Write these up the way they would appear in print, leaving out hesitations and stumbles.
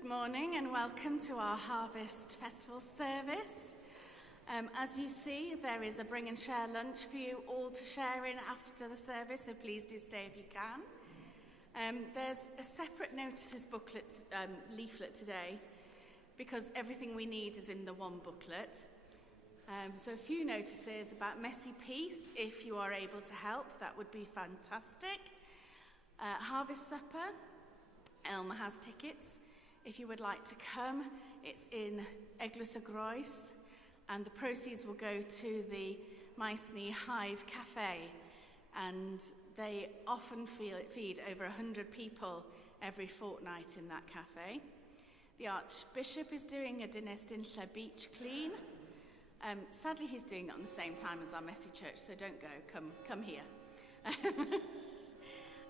Good morning and welcome to our Harvest Festival service. As you see, there is a bring and share lunch for you all to share in after the service, so please do stay if you can. There's a separate notices booklet, leaflet today, because everything we need is in the one booklet. So a few notices about Messy Peace. If you are able to help, that would be fantastic. Harvest Supper, Elma has tickets. If you would like to come, it's in Eglwys y Groes, and the proceeds will go to the Maesni Hive Cafe, and they often feed over 100 people every fortnight in that cafe. The Archbishop is doing a Dynestynlle beach clean. Sadly, he's doing it on the same time as our Messy Church, so don't go, come here.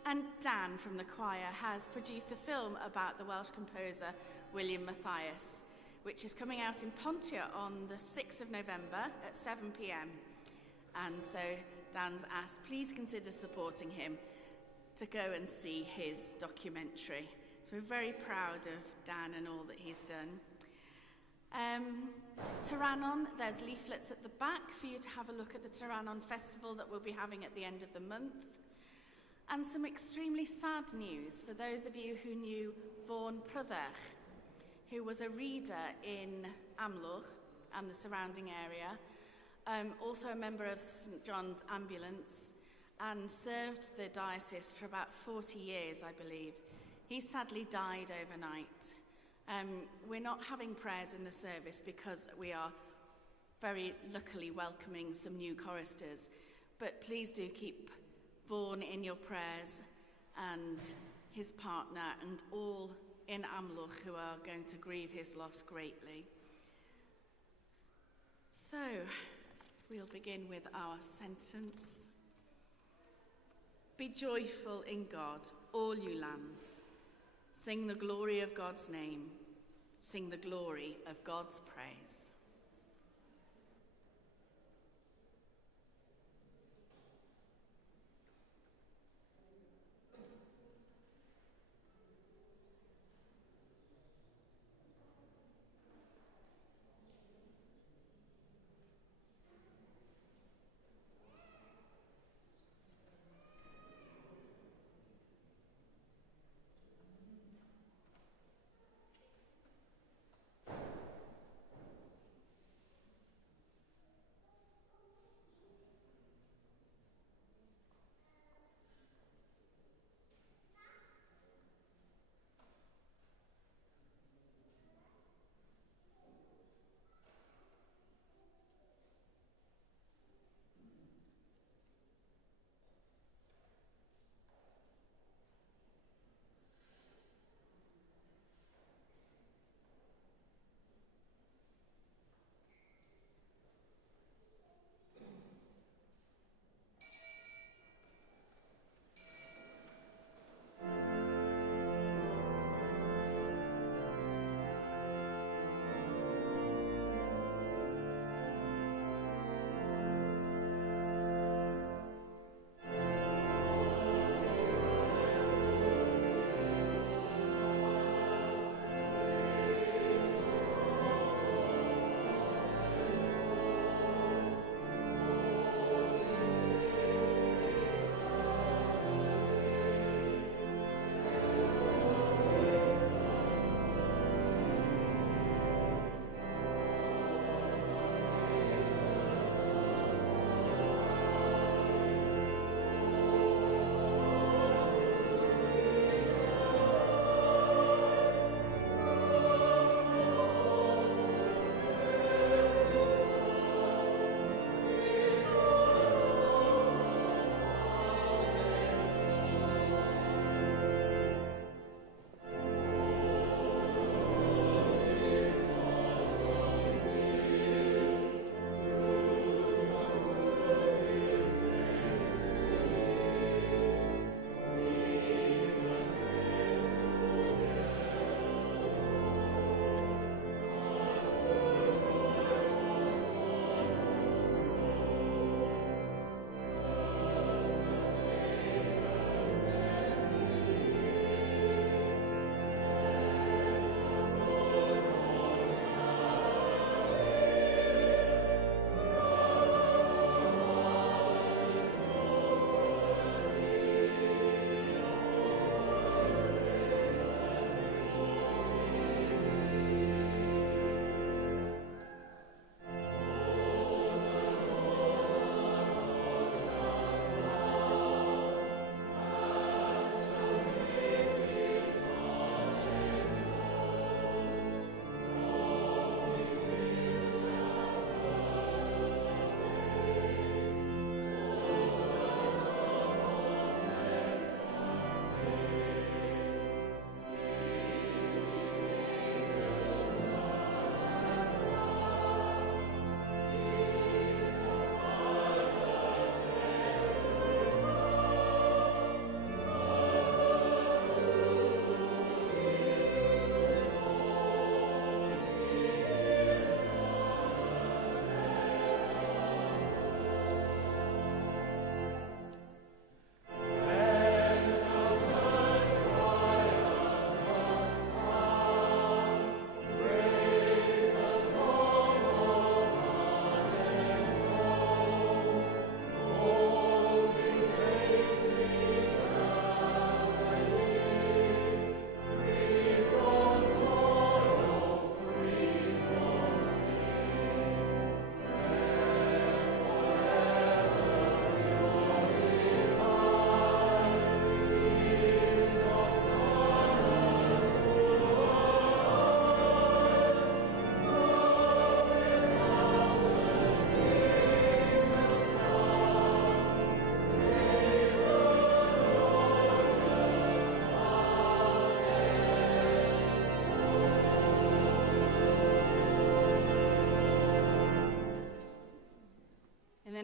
And Dan from the choir has produced a film about the Welsh composer William Matthias, which is coming out in Pontia on the 6th of November at 7 p.m. And so Dan's asked, please consider supporting him to go and see his documentary. So we're very proud of Dan and all that he's done. Tyrannon, there's leaflets at the back for you to have a look at the Tyrannon festival that we'll be having at the end of the month. And some extremely sad news for those of you who knew Vaughan Pryddech, who was a reader in Amlwch and the surrounding area, also a member of St John's Ambulance, and served the diocese for about 40 years, I believe. He sadly died overnight. We're not having prayers in the service because we are very luckily welcoming some new choristers, but please do keep Vaughan in your prayers and his partner and all in Amlwch who are going to grieve his loss greatly. So, we'll begin with our sentence. Be joyful in God, all you lands. Sing the glory of God's name. Sing the glory of God's praise.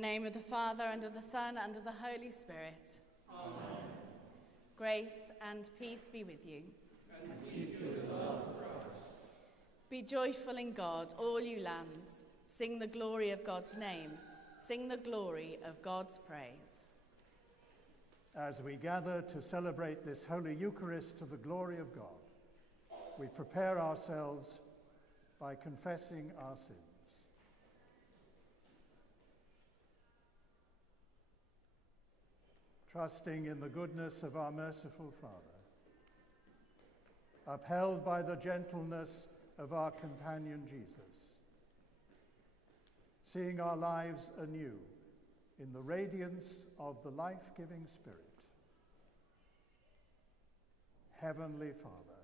name of the Father, and of the Son, and of the Holy Spirit. Amen. Grace and peace be with you. And keep you in the love of Christ. Be joyful in God, all you lands. Sing the glory of God's name. Sing the glory of God's praise. As we gather to celebrate this Holy Eucharist to the glory of God, we prepare ourselves by confessing our sins. Trusting in the goodness of our merciful Father, upheld by the gentleness of our companion Jesus, seeing our lives anew in the radiance of the life-giving Spirit. Heavenly Father,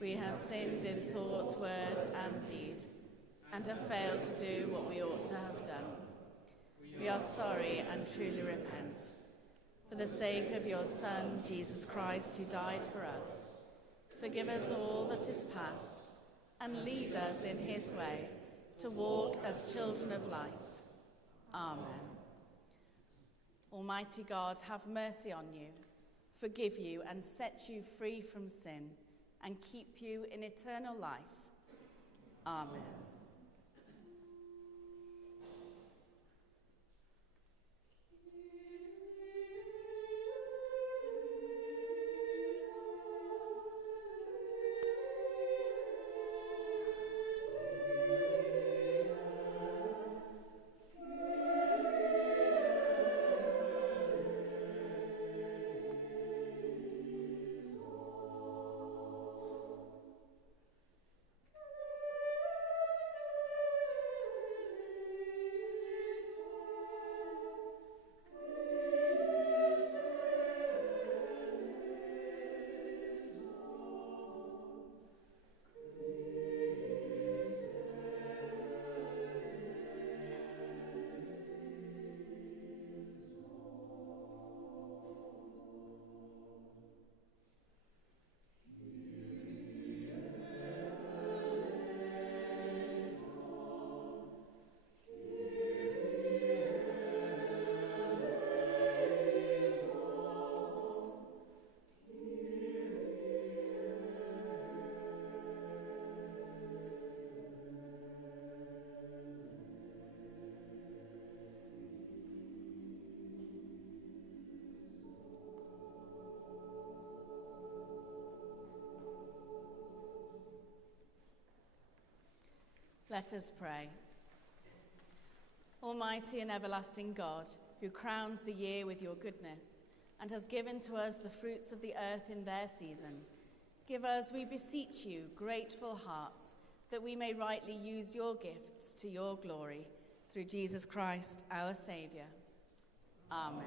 we have sinned in thought, word, and deed, and have failed to do what we ought to have done. We are sorry and truly repent. For the sake of your Son, Jesus Christ, who died for us, forgive us all that is past, and lead us in his way, to walk as children of light. Amen. Almighty God, have mercy on you, forgive you, and set you free from sin, and keep you in eternal life. Amen. Let us pray. Almighty and everlasting God, who crowns the year with your goodness and has given to us the fruits of the earth in their season, give us, we beseech you, grateful hearts, that we may rightly use your gifts to your glory, through Jesus Christ, our Saviour. Amen.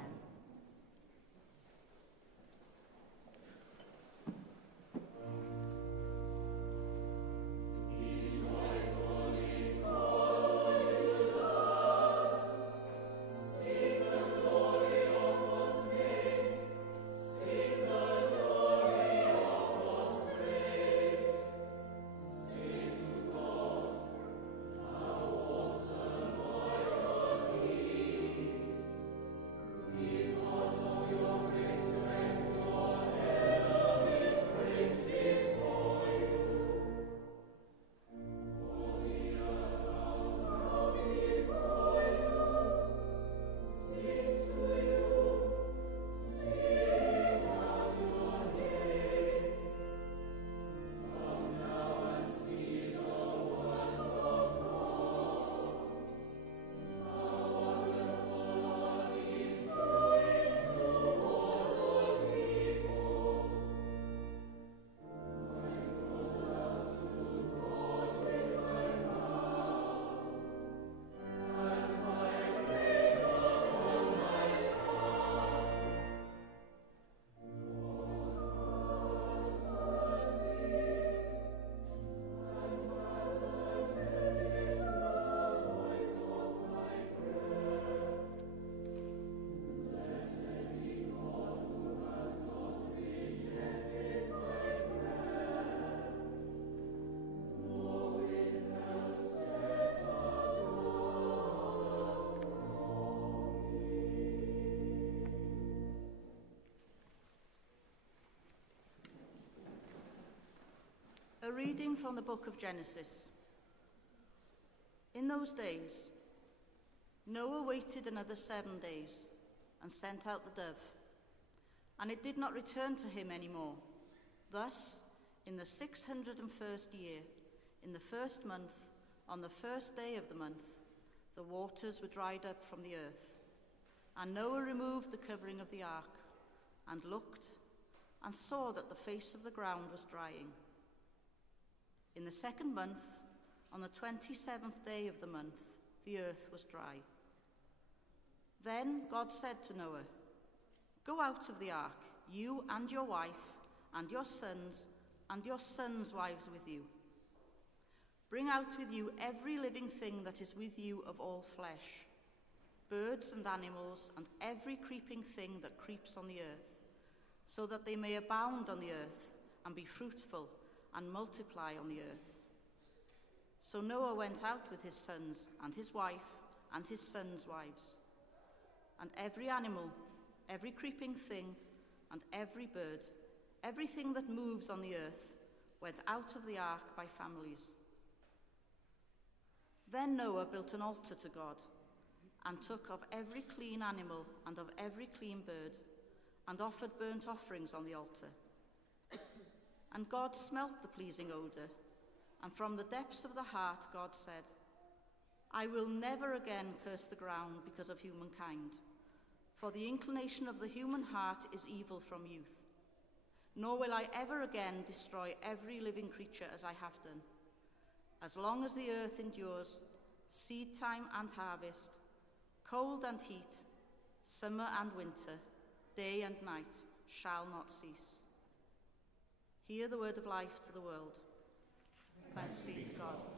We reading from the book of Genesis. In those days, Noah waited another 7 days and sent out the dove, and it did not return to him any more. Thus, in the 601st year, in the first month, on the first day of the month, the waters were dried up from the earth. And Noah removed the covering of the ark, and looked, and saw that the face of the ground was drying. In the second month, on the 27th day of the month, the earth was dry. Then God said to Noah, "Go out of the ark, you and your wife, and your sons, and your sons' wives with you. Bring out with you every living thing that is with you of all flesh, birds and animals, and every creeping thing that creeps on the earth, so that they may abound on the earth, and be fruitful, and multiply on the earth." So Noah went out with his sons, and his wife, and his sons' wives. And every animal, every creeping thing, and every bird, everything that moves on the earth, went out of the ark by families. Then Noah built an altar to God, and took of every clean animal and of every clean bird, and offered burnt offerings on the altar. And God smelt the pleasing odour, and from the depths of the heart God said, "I will never again curse the ground because of humankind, for the inclination of the human heart is evil from youth. Nor will I ever again destroy every living creature as I have done. As long as the earth endures, seed time and harvest, cold and heat, summer and winter, day and night shall not cease." Hear the word of life to the world. Thanks be to God.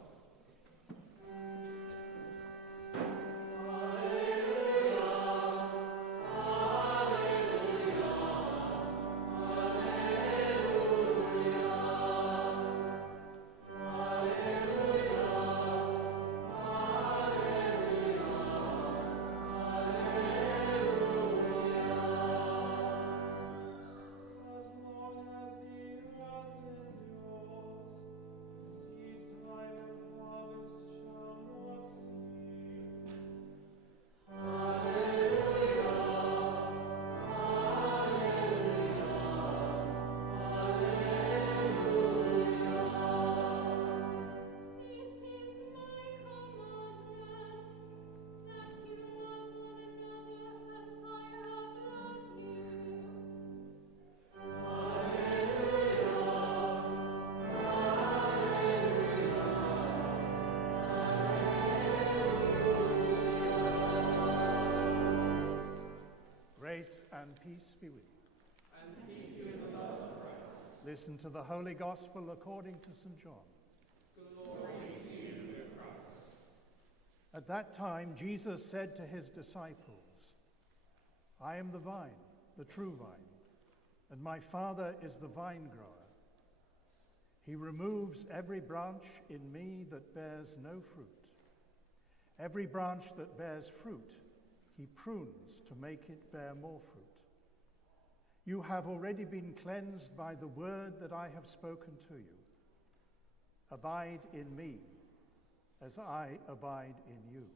Grace and peace be with you. And keep you in the love of Christ. Listen to the Holy Gospel according to St. John. Glory to you, dear Christ. At that time, Jesus said to his disciples, "I am the vine, the true vine, and my Father is the vine grower. He removes every branch in me that bears no fruit. Every branch that bears fruit, he prunes to make it bear more fruit. You have already been cleansed by the word that I have spoken to you. Abide in me, as I abide in you.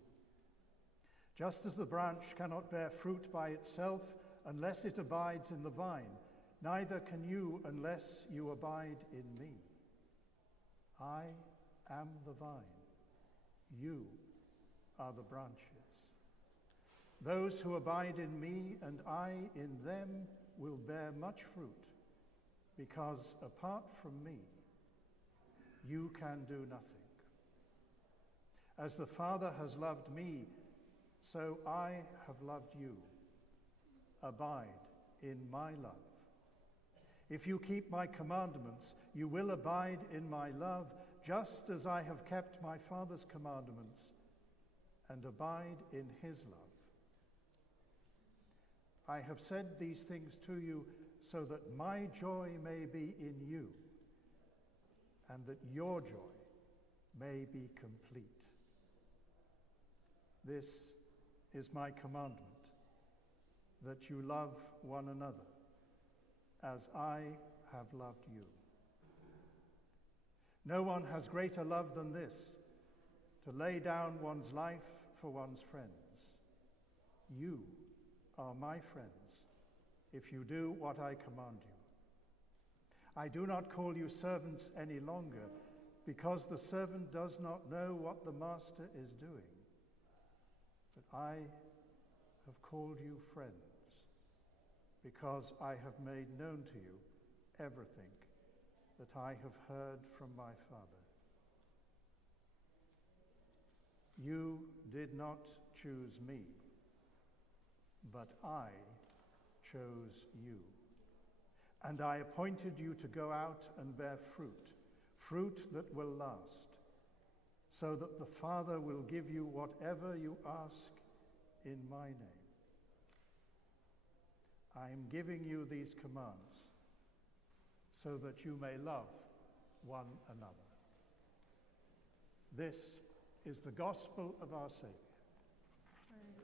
Just as the branch cannot bear fruit by itself unless it abides in the vine, neither can you unless you abide in me. I am the vine. You are the branches. Those who abide in me and I in them will bear much fruit, because apart from me, you can do nothing. As the Father has loved me, so I have loved you. Abide in my love. If you keep my commandments, you will abide in my love, just as I have kept my Father's commandments and abide in his love. I have said these things to you so that my joy may be in you and that your joy may be complete. This is my commandment, that you love one another as I have loved you. No one has greater love than this, to lay down one's life for one's friends. You are my friends, if you do what I command you. I do not call you servants any longer, because the servant does not know what the master is doing. But I have called you friends, because I have made known to you everything that I have heard from my Father. You did not choose me, but I chose you. And I appointed you to go out and bear fruit, fruit that will last, so that the Father will give you whatever you ask in my name. I am giving you these commands so that you may love one another. This is the gospel of our Savior.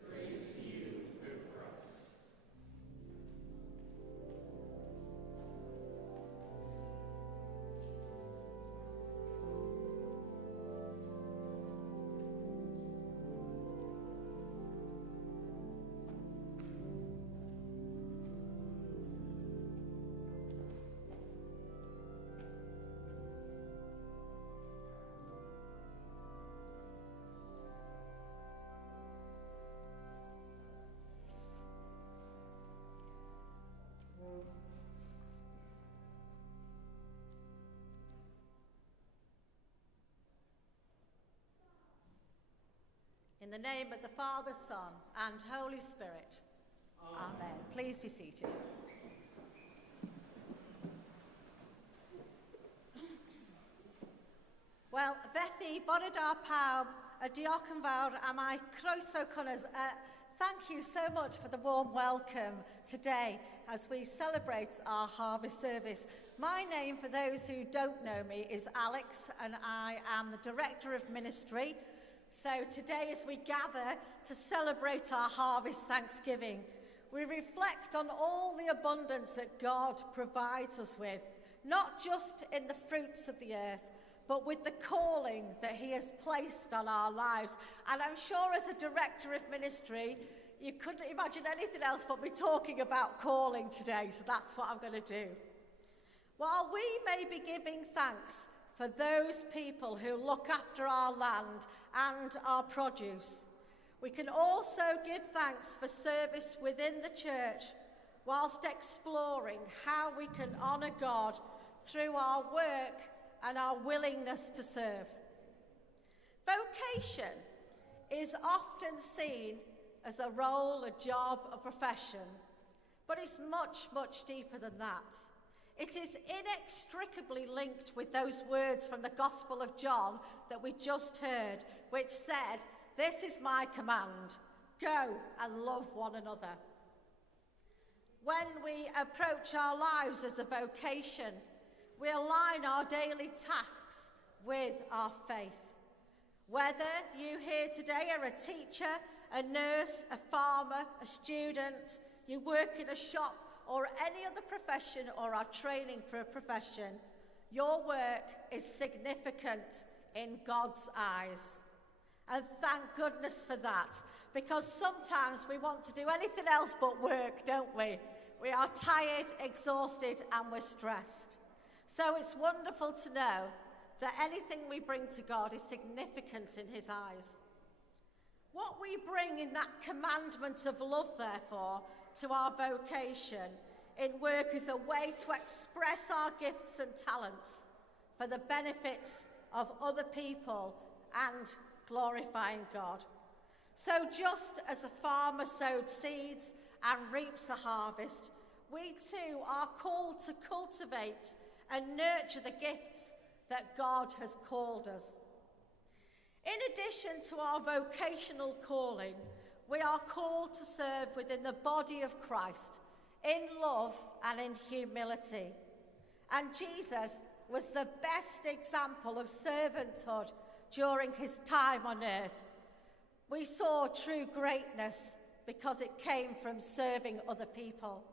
Praise to you, O Christ. In the name of the Father, Son, and Holy Spirit. Amen. Please be seated. Wel, fethu, bore da pawb, y diolch yn fawr am ei croeso cynnes. Thank you so much for the warm welcome today as we celebrate our harvest service. My name, for those who don't know me, is Alex, and I am the Director of Ministry. So today, as we gather to celebrate our harvest Thanksgiving, we reflect on all the abundance that God provides us with, not just in the fruits of the earth, but with the calling that he has placed on our lives. And I'm sure as a Director of Ministry, you couldn't imagine anything else but me talking about calling today, so that's what I'm going to do. While we may be giving thanks for those people who look after our land and our produce, we can also give thanks for service within the church whilst exploring how we can honour God through our work and our willingness to serve. Vocation is often seen as a role, a job, a profession, but it's much, much deeper than that. It is inextricably linked with those words from the Gospel of John that we just heard, which said, "This is my command, go and love one another." When we approach our lives as a vocation, we align our daily tasks with our faith. Whether you here today are a teacher, a nurse, a farmer, a student, you work in a shop, or any other profession, or are training for a profession, your work is significant in God's eyes. And thank goodness for that, because sometimes we want to do anything else but work, don't we? We are tired, exhausted, and we're stressed. So it's wonderful to know that anything we bring to God is significant in his eyes. What we bring in that commandment of love, therefore, to our vocation in work is a way to express our gifts and talents for the benefits of other people and glorifying God. So just as a farmer sowed seeds and reaps a harvest, we too are called to cultivate and nurture the gifts that God has called us. In addition to our vocational calling, we are called to serve within the body of Christ in love and in humility. And Jesus was the best example of servanthood during his time on earth. We saw true greatness because it came from serving other people.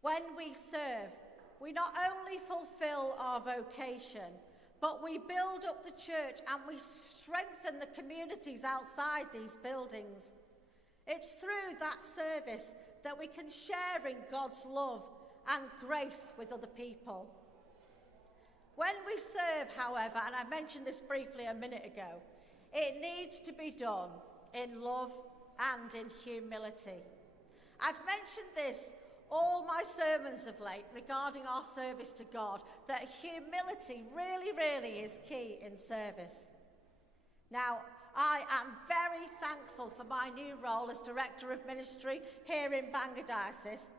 When we serve, we not only fulfill our vocation, but we build up the church and we strengthen the communities outside these buildings. It's through that service that we can share in God's love and grace with other people. When we serve, however, and I mentioned this briefly a minute ago, it needs to be done in love and in humility. I've mentioned this all my sermons of late regarding our service to God, that humility really, really is key in service. Now, I am very thankful for my new role as Director of Ministry here in Bangor Diocese,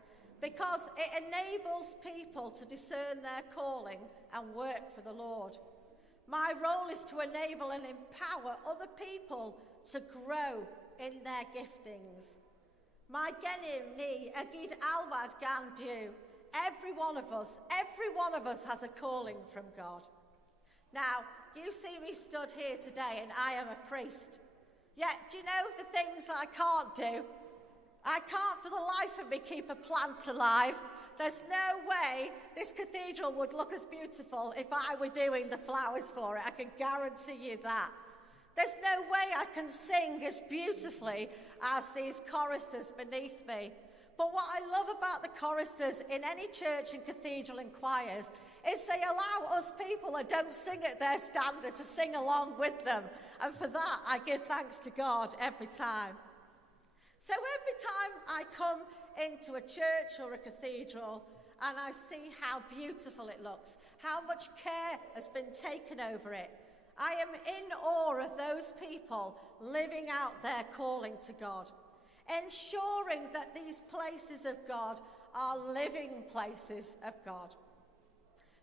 because it enables people to discern their calling and work for the Lord. My role is to enable and empower other people to grow in their giftings. My genim ni agid alwad gan du. Every one of us has a calling from God. Now, you see me stood here today and I am a priest. Yet, do you know the things I can't do? I can't for the life of me keep a plant alive. There's no way this cathedral would look as beautiful if I were doing the flowers for it. I can guarantee you that. There's no way I can sing as beautifully as these choristers beneath me. But what I love about the choristers in any church and cathedral and choirs is they allow us people that don't sing at their standard to sing along with them. And for that, I give thanks to God every time. So every time I come into a church or a cathedral and I see how beautiful it looks, how much care has been taken over it, I am in awe of those people living out their calling to God, ensuring that these places of God are living places of God.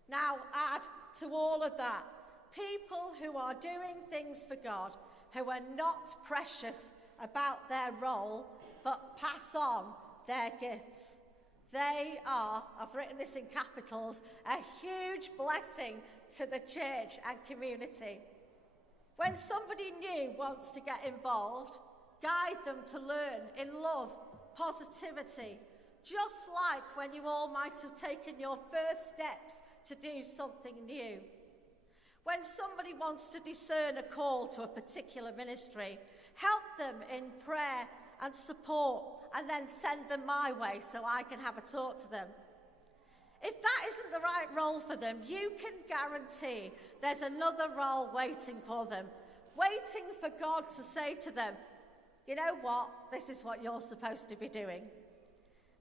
Now add to all of that, people who are doing things for God, who are not precious about their role, but pass on their gifts. They are, I've written this in capitals, a huge blessing to the church and community. When somebody new wants to get involved, guide them to learn in love, positivity, just like when you all might have taken your first steps to do something new. When somebody wants to discern a call to a particular ministry, help them in prayer and support, and then send them my way so I can have a talk to them. If that isn't the right role for them, you can guarantee there's another role waiting for them, waiting for God to say to them, you know what, this is what you're supposed to be doing.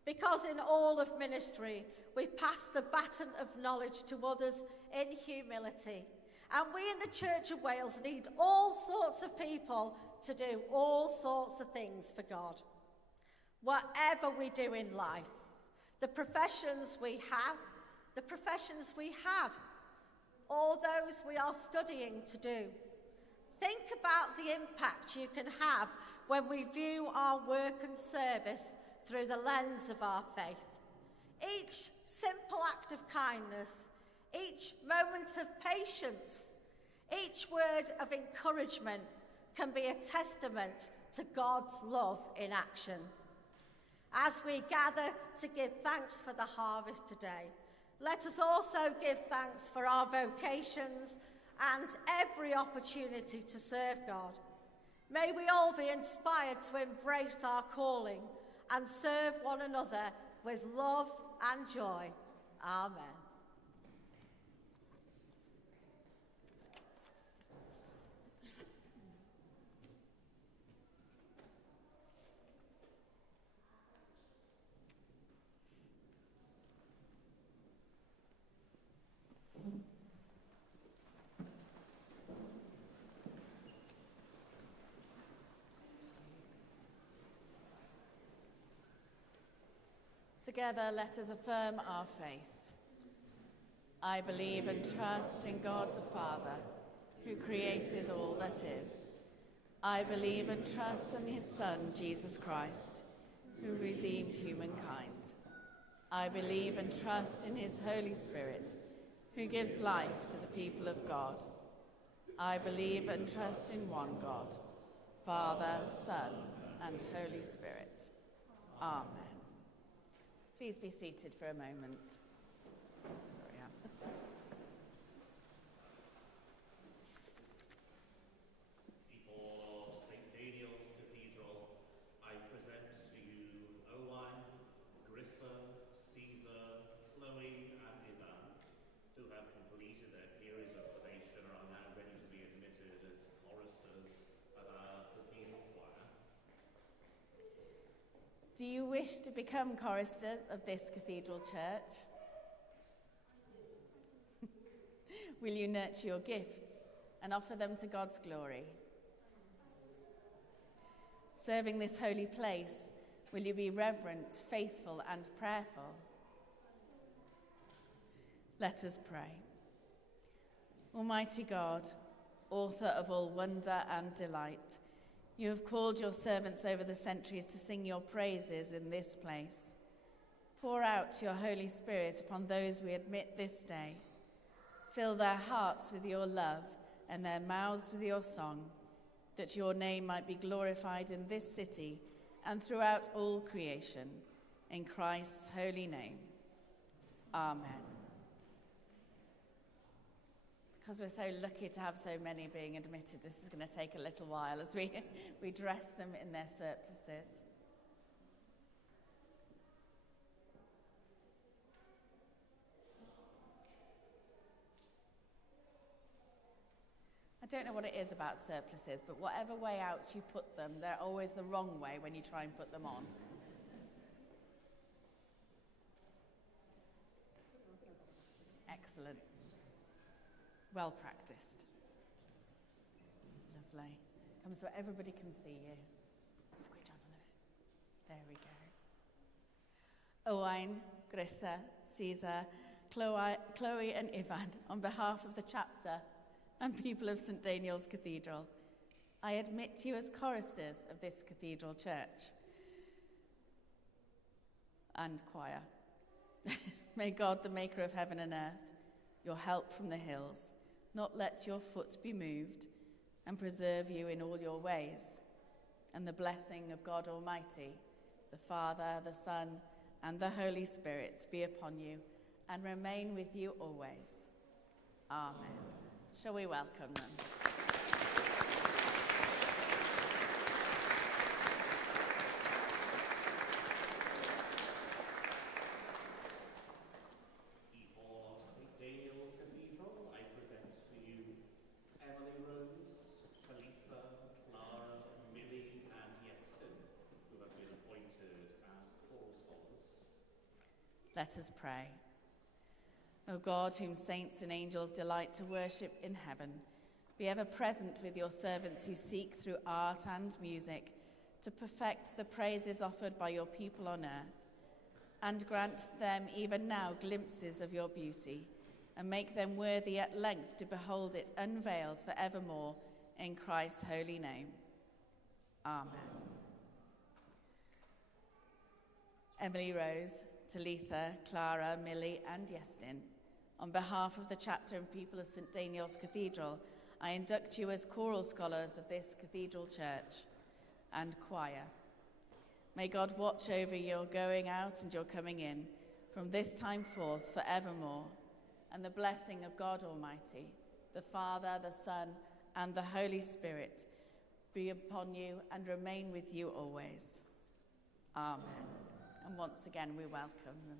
Because in all of ministry, we pass the baton of knowledge to others in humility. And we in the Church of Wales need all sorts of people to do all sorts of things for God. Whatever we do in life, the professions we have, the professions we had, all those we are studying to do. Think about the impact you can have when we view our work and service through the lens of our faith. Each simple act of kindness, each moment of patience, each word of encouragement can be a testament to God's love in action. As we gather to give thanks for the harvest today, let us also give thanks for our vocations and every opportunity to serve God. May we all be inspired to embrace our calling and serve one another with love and joy. Amen. Together, let us affirm our faith. I believe and trust in God the Father, who created all that is. I believe and trust in his Son, Jesus Christ, who redeemed humankind. I believe and trust in his Holy Spirit, who gives life to the people of God. I believe and trust in one God, Father, Son, and Holy Spirit. Amen. Please be seated for a moment. Sorry, Anne. wish to become choristers of this cathedral church? Will you nurture your gifts and offer them to God's glory? Serving this holy place, will you be reverent, faithful, and prayerful? Let us pray. Almighty God, author of all wonder and delight, you have called your servants over the centuries to sing your praises in this place. Pour out your Holy Spirit upon those we admit this day. Fill their hearts with your love and their mouths with your song, that your name might be glorified in this city and throughout all creation. In Christ's holy name. Amen. Because we're so lucky to have so many being admitted, this is going to take a little while as we dress them in their surplices. I don't know what it is about surplices, but whatever way out you put them, they're always the wrong way when you try and put them on. Excellent. Well practiced. Lovely. Come so everybody can see you. Switch on a bit. There we go. Owain, Grissa, Caesar, Chloe and Ivan, on behalf of the chapter and people of St. Daniel's Cathedral, I admit you as choristers of this cathedral church and choir. May God, the maker of heaven and earth, your help from the hills, not let your foot be moved, and preserve you in all your ways. And the blessing of God Almighty, the Father, the Son, and the Holy Spirit be upon you and remain with you always. Amen. Shall we welcome them? Let us pray. O God, whom saints and angels delight to worship in heaven, be ever present with your servants who seek through art and music to perfect the praises offered by your people on earth, and grant them even now glimpses of your beauty, and make them worthy at length to behold it unveiled for evermore, in Christ's holy name. Amen. Emily Rose, Talitha, Clara, Millie, and Yestin, on behalf of the chapter and people of St. Daniel's Cathedral, I induct you as choral scholars of this cathedral church and choir. May God watch over your going out and your coming in from this time forth forevermore, and the blessing of God Almighty, the Father, the Son, and the Holy Spirit be upon you and remain with you always. Amen. And once again, we welcome them.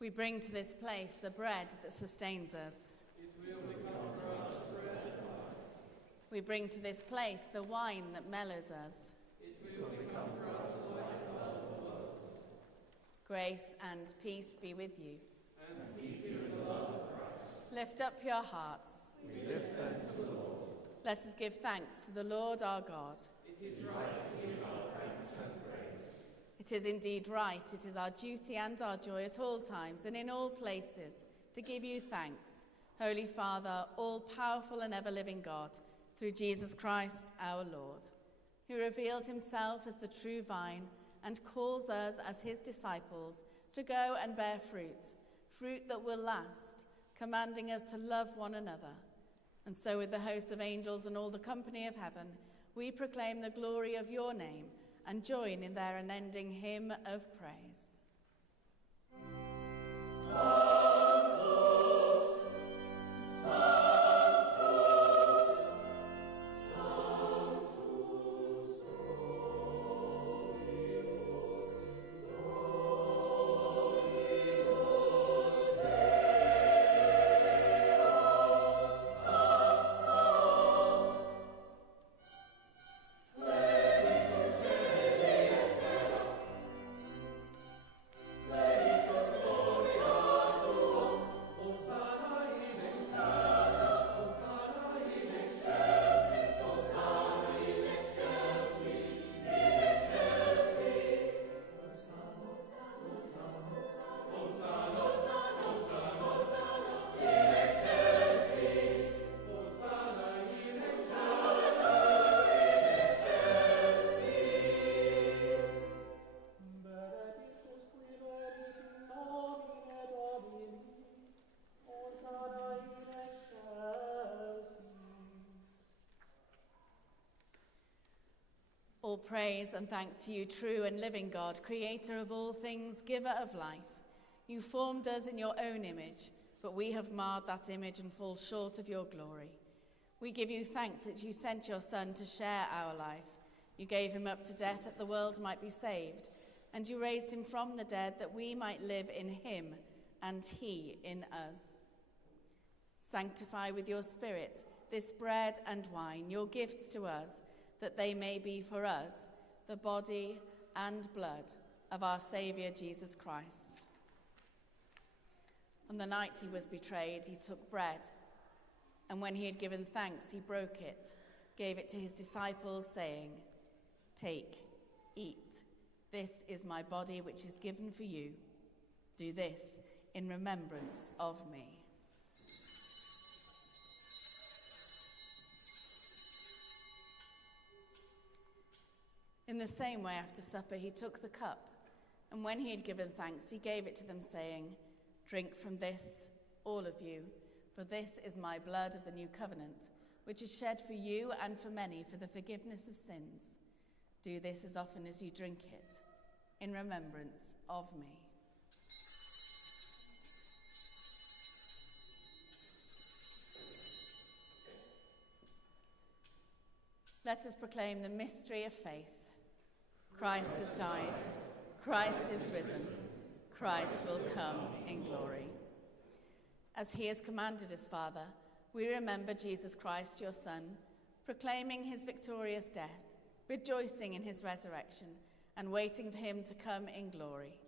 We bring to this place the bread that sustains us. It will become for us bread and wine. We bring to this place the wine that mellows us. It will become for us the life of the world. Grace and peace be with you. And keep you in the love of Christ. Lift up your hearts. We lift them to the Lord. Let us give thanks to the Lord our God. It is right to give our thanks and praise. It is indeed right, it is our duty and our joy at all times and in all places to give you thanks, Holy Father, all-powerful and ever-living God, through Jesus Christ our Lord, who revealed himself as the true vine and calls us as his disciples to go and bear fruit, fruit that will last, commanding us to love one another. And so with the host of angels and all the company of heaven, we proclaim the glory of your name and join in their unending hymn of praise. All praise and thanks to you, true and living God, creator of all things, giver of life. You formed us in your own image, but we have marred that image and fall short of your glory. We give you thanks that you sent your Son to share our life. You gave him up to death that the world might be saved, and you raised him from the dead that we might live in him and he in us. Sanctify with your Spirit this bread and wine, your gifts to us, that they may be for us the body and blood of our Saviour Jesus Christ. On the night he was betrayed, he took bread, and when he had given thanks, he broke it, gave it to his disciples, saying, "Take, eat. This is my body which is given for you. Do this in remembrance of me." In the same way, after supper, he took the cup, and when he had given thanks, he gave it to them, saying, "Drink from this, all of you, for this is my blood of the new covenant, which is shed for you and for many for the forgiveness of sins. Do this as often as you drink it, in remembrance of me." Let us proclaim the mystery of faith. Christ has died, Christ is risen, Christ will come in glory. As he has commanded his Father, we remember Jesus Christ, your Son, proclaiming his victorious death, rejoicing in his resurrection, and waiting for him to come in glory.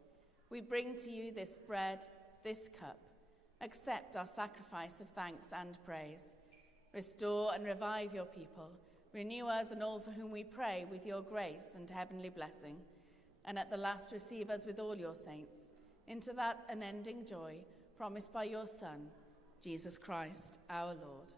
We bring to you this bread, this cup. Accept our sacrifice of thanks and praise. Restore and revive your people. Renew us and all for whom we pray with your grace and heavenly blessing. And at the last receive us with all your saints into that unending joy promised by your Son, Jesus Christ our Lord.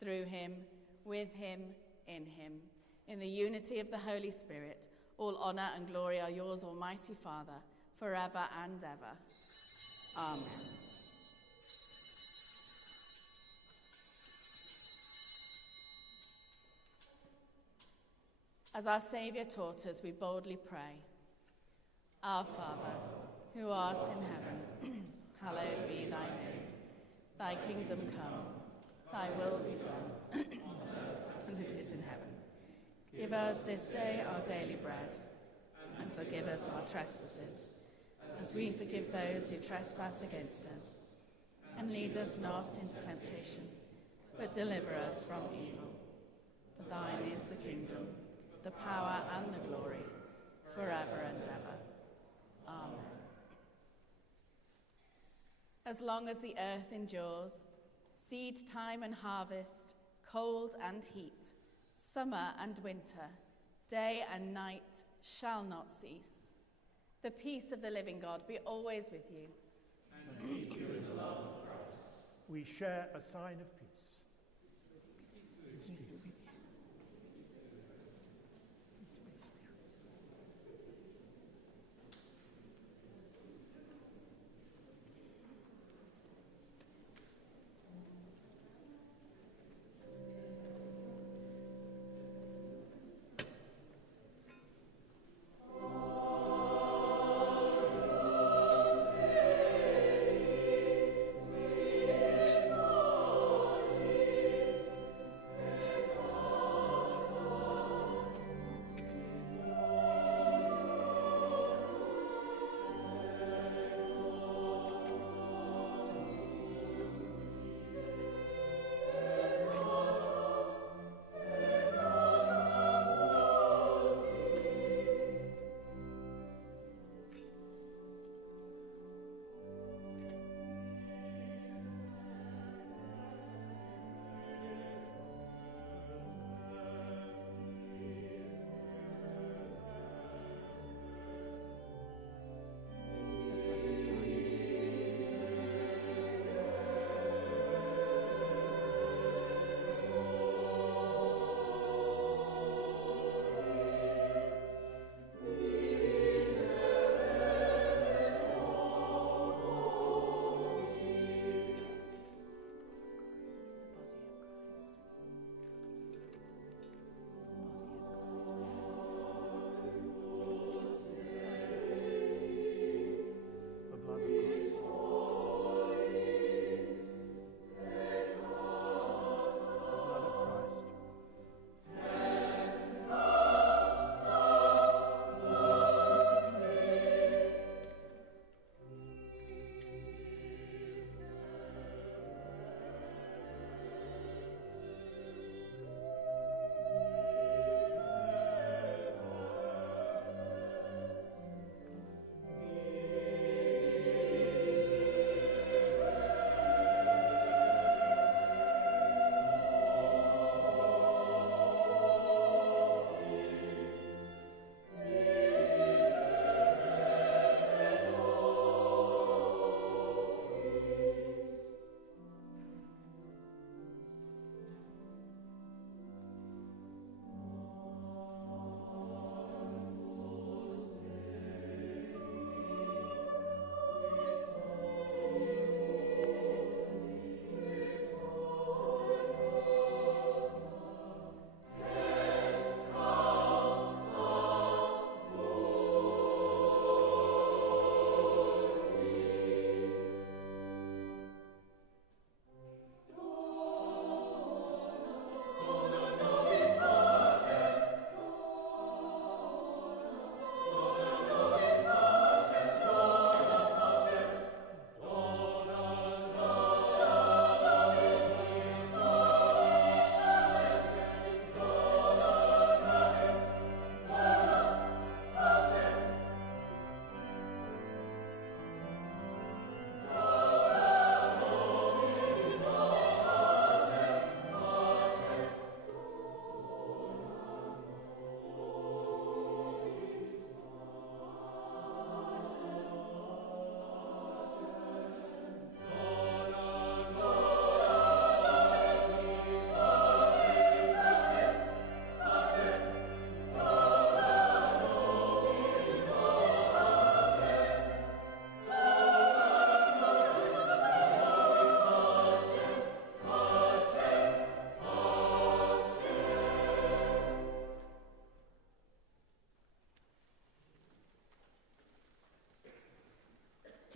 Through him, with him, in the unity of the Holy Spirit, all honour and glory are yours, Almighty Father, forever and ever. Amen. As our Saviour taught us, we boldly pray. Our Father, who art in heaven, hallowed be thy name. Thy kingdom come, thy will be done, as it is in heaven. Give us this day our daily bread, and forgive us our trespasses, as we forgive those who trespass against us. And lead us not into temptation, but deliver us from evil. For thine is the kingdom, the power and the glory, forever and ever. Amen. As long as the earth endures, seed time and harvest, cold and heat, summer and winter, day and night shall not cease. The peace of the living God be always with you. And keep you in the love of Christ. We share a sign of peace.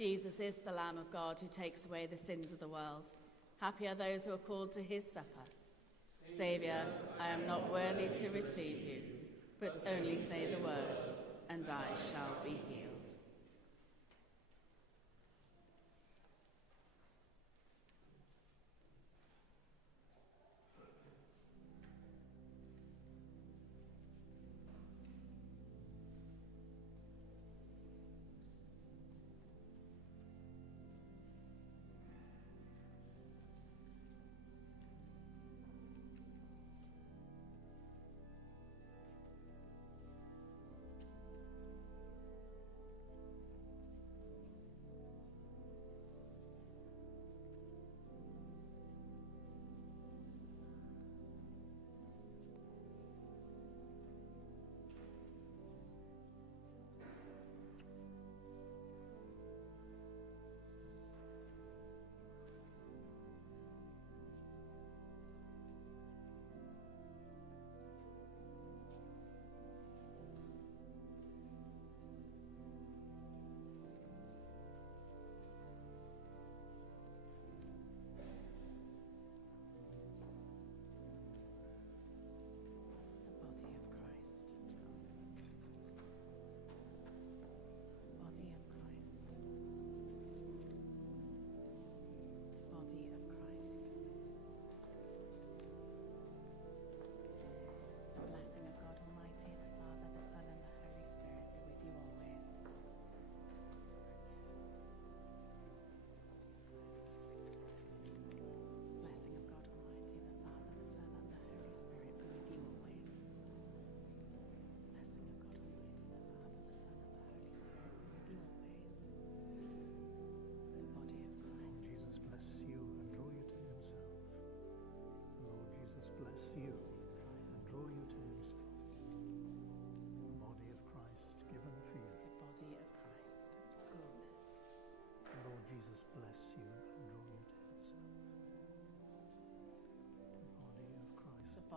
Jesus is the Lamb of God who takes away the sins of the world. Happy are those who are called to his supper. Saviour, I am not worthy to receive you, but only say the word, and I shall be healed.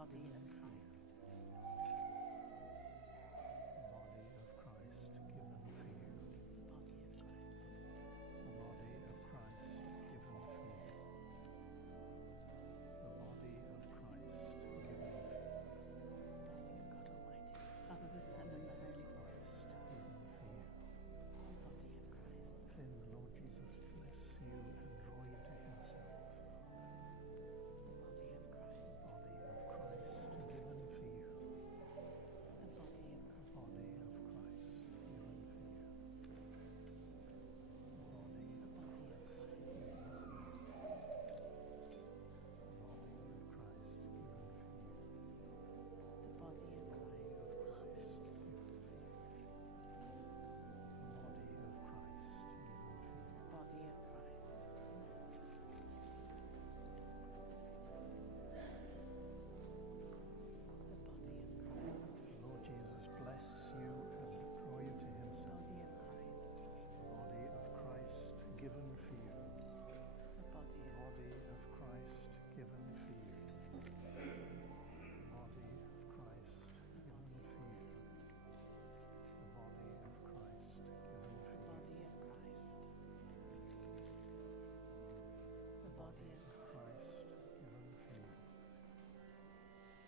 body given of for you. Christ. The body of Christ given for you. The body of Christ. The body of Christ given for you. The body of Christ given for you. Blessing of God Almighty, Father, the Son, and the Holy Spirit. Given for you. The body of Christ. Then the Lord Jesus bless you and draw you to himself. The body of Christ. The body of Christ given for you. The body of The Christ. body of Christ given for you. The body The of body of Christ Christ. given for you. The body of Christ given for you. The body of Christ. The body of Christ given for you. The body of Christ given for you. Body of Christ. The body of Christ. The Lord Jesus bless you and draw you to himself. Body of Christ. The body of Christ given for you. The body The of body of Christ given for you. The body of Christ the given body for of you. Christ. The body of Christ given for The you. body of Christ. The body of Christ Christ. given for you.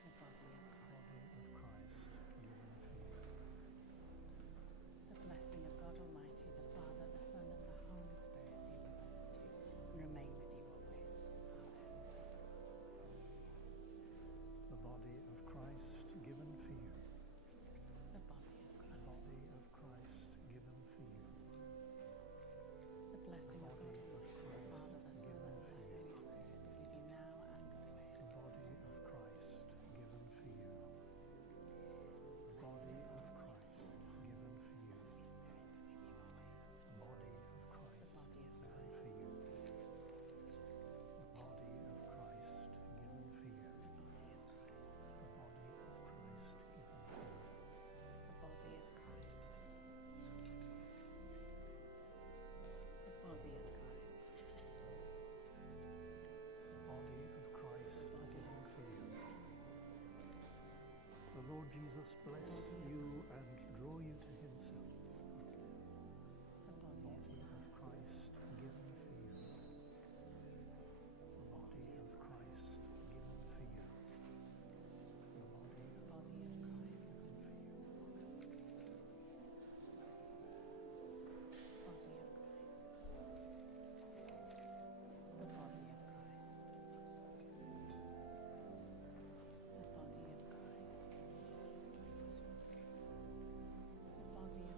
The body of Body Christ. of Christ given for you. The blessing of God Almighty, the Father, the Son, and the Holy Spirit be with us too, and remain with you always. Amen. The body of Christ given for you. The body of The Christ. body of Christ given for you. The blessing of God body of Almighty, the Christ Father, the Son, given and for the you. Holy Spirit be with you now and The always. body of Christ given for you. The body Blessing of God Christ Almighty, the Father, given the for Son, you. and the Holy Spirit be with you always. The body of Christ The body of given Christ. for you. The body of Christ given for you. The body of Christ. The body of Christ given for you. The body of Christ. The body of Christ. The body of Christ The body given of for you. Christ. The Lord Jesus bless body of you Christ. and draw you to himself. The body of Body of Christ. Christ given for you. The body of Christ given for you. The body The of body of Christ. given for you. Body of Christ. The body of Christ. The body of Christ. The body of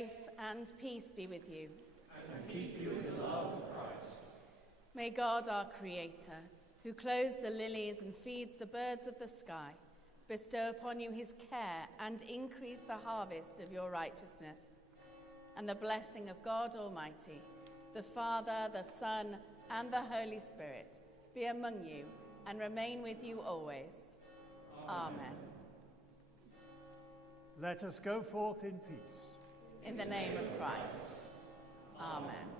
Grace and peace be with you. And keep you in the love of Christ. May God, our Creator, who clothes the lilies and feeds the birds of the sky, bestow upon you his care and increase the harvest of your righteousness. And the blessing of God Almighty, the Father, the Son, and the Holy Spirit be among you and remain with you always. Amen. Let us go forth in peace. In the name of Christ. Amen.